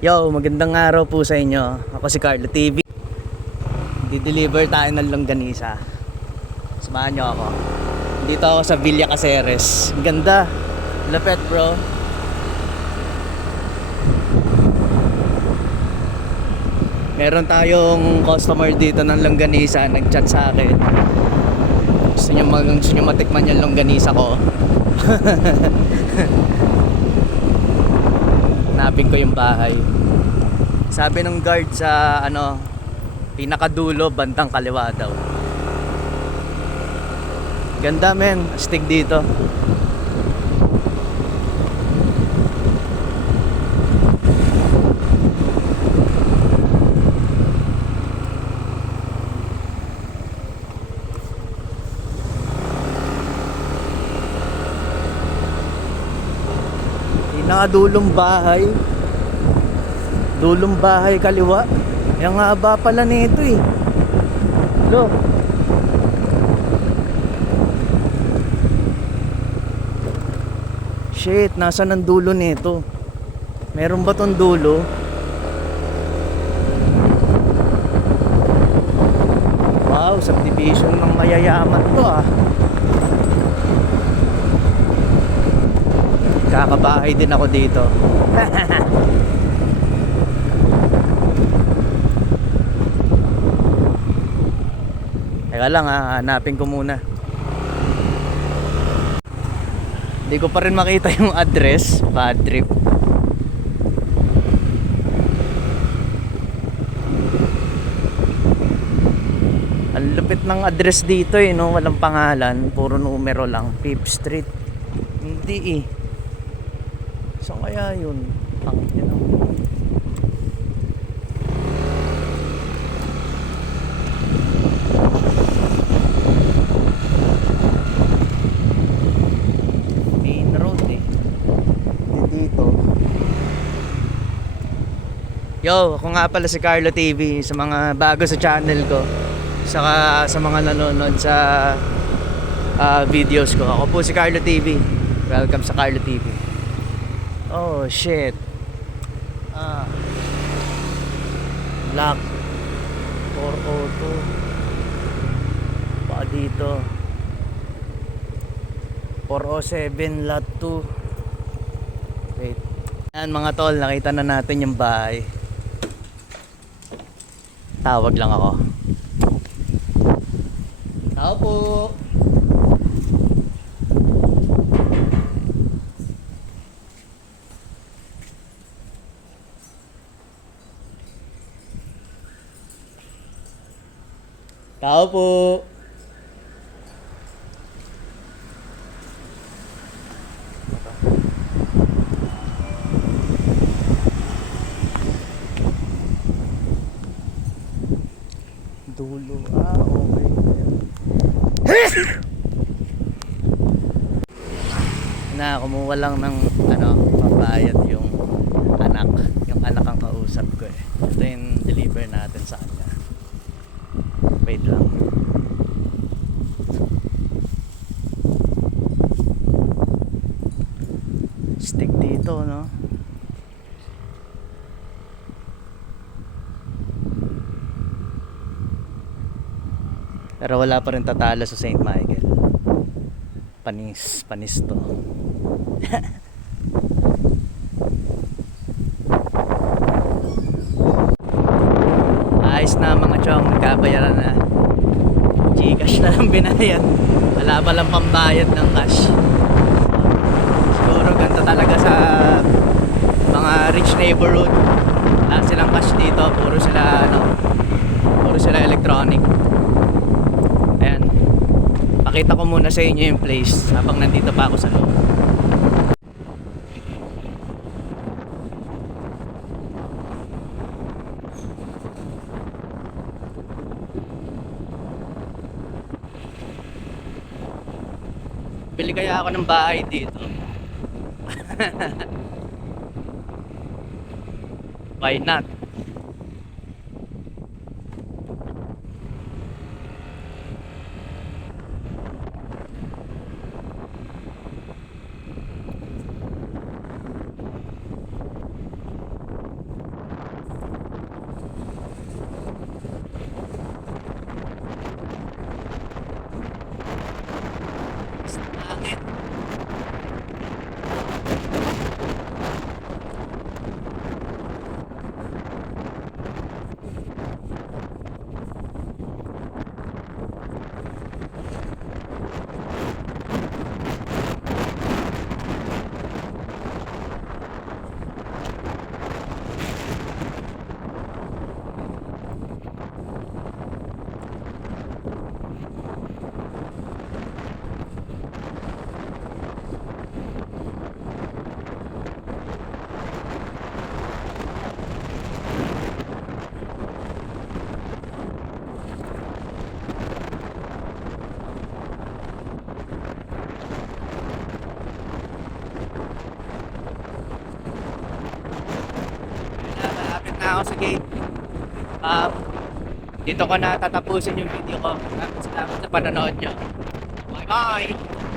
Yo, magandang araw po sa inyo. Ako si Carlo TV. Di-deliver tayo ng longganisa. Samahan nyo ako. Dito ako sa Villa Caceres. Ganda. Lapet bro. Meron tayong customer dito ng longganisa. Nag-chat sa akin. Gusto nyo matikman yung longganisa ko. Hanapin ko yung bahay. Sabi ng guard sa pinakadulo, bandang kaliwa daw. Ganda men, astig dito. Pinakadulong bahay. Dulong bahay kaliwa. Yung haba pala nito eh. Lo. Shit, nasa ng dulo nito? Meron ba tong dulo? Wow, subdivision ng mayayaman to ah. Kakabahay din ako dito. Teka lang ha, hanapin ko muna. Hindi ko pa rin makita yung address. Bad trip. Ang lupit ng address dito eh, no? Walang pangalan, puro numero lang. 5th Street. Hindi eh. Saan kaya yun? Main road eh. Dito. Yo, ako nga pala si Carlo TV. Sa mga bago sa channel ko, saka sa mga nanonood sa videos ko, ako po si Carlo TV. Welcome sa Carlo TV. Oh shit. Black 402. Pa dito 407 lot 2. Wait. Ayan mga tol, nakita na natin yung bahay. Tawag lang ako. Tao po. Tao po. Dulo. Okay. Na kumuha lang ng pabayad yung anak ang kausap ko eh. Ito yung deliver natin sa kanya. Wait lang. Stick dito, no? Pero wala pa rin tatalo sa St. Michael. Panis to. Ayos na mga chong, nagkabayaran na. Gcash na lang binayad. Wala pa lang pambayad ng cash. Siguro ganda talaga sa mga rich neighborhood. Wala silang cash dito, puro sila electronic. Ayan. Pakita ko muna sa inyo yung place habang nandito pa ako sa loob. Bili kaya ako ng bahay dito. Why not? na ako sa gate. Dito ko na tatapusin yung video ko. Salamat sa panonood nyo. Bye bye!